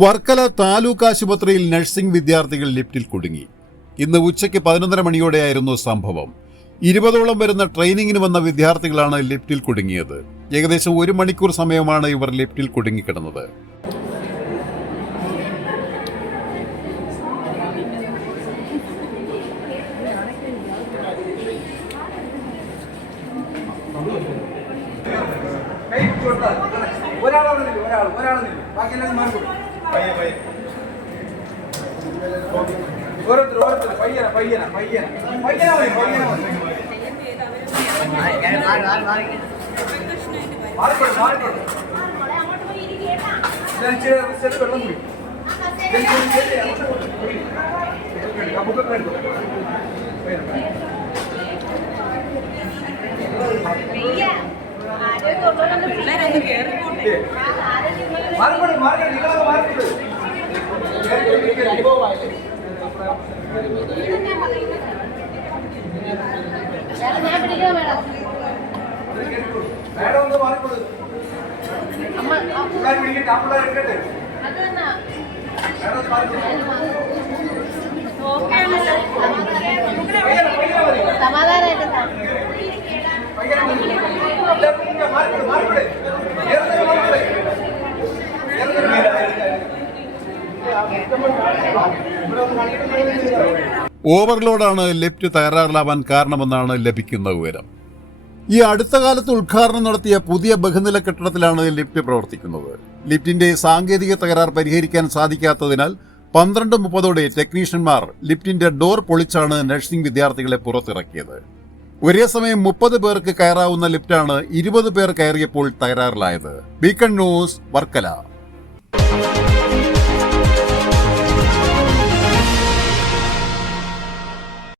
വർക്കല താലൂക്ക് ആശുപത്രിയിൽ നഴ്സിംഗ് വിദ്യാർത്ഥികൾ ലിഫ്റ്റിൽ കുടുങ്ങി. ഇന്ന് ഉച്ചയ്ക്ക് 11:30 മണിയോടെയായിരുന്നു സംഭവം. 20ഓളം വരുന്ന ട്രെയിനിങ്ങിന് വന്ന വിദ്യാർത്ഥികളാണ് ലിഫ്റ്റിൽ കുടുങ്ങിയത്. ഏകദേശം 1 മണിക്കൂർ സമയമാണ് ഇവർ ലിഫ്റ്റിൽ കുടുങ്ങിക്കിടന്നത്. ഓവർലോഡാണ് ലിഫ്റ്റ് തകരാറിലാവാൻ കാരണമെന്നാണ് ലഭിക്കുന്ന വിവരം. ഈ അടുത്ത കാലത്ത് ഉദ്ഘാടനം നടത്തിയ പുതിയ ബഹുനില കെട്ടിടത്തിലാണ് ലിഫ്റ്റ് പ്രവർത്തിക്കുന്നത്. ലിഫ്റ്റിന്റെ സാങ്കേതിക തകരാർ പരിഹരിക്കാൻ സാധിക്കാത്തതിനാൽ 12:30 ടെക്നീഷ്യന്മാർ ലിഫ്റ്റിന്റെ ഡോർ പൊളിച്ചാണ് നഴ്സിംഗ് വിദ്യാർത്ഥികളെ പുറത്തിറക്കിയത്. ഒരേ സമയം 30 പേർക്ക് കയറാവുന്ന ലിഫ്റ്റാണ് 20 പേർ കയറിയപ്പോൾ തകരാറിലായത്. Beacon news, Varkala.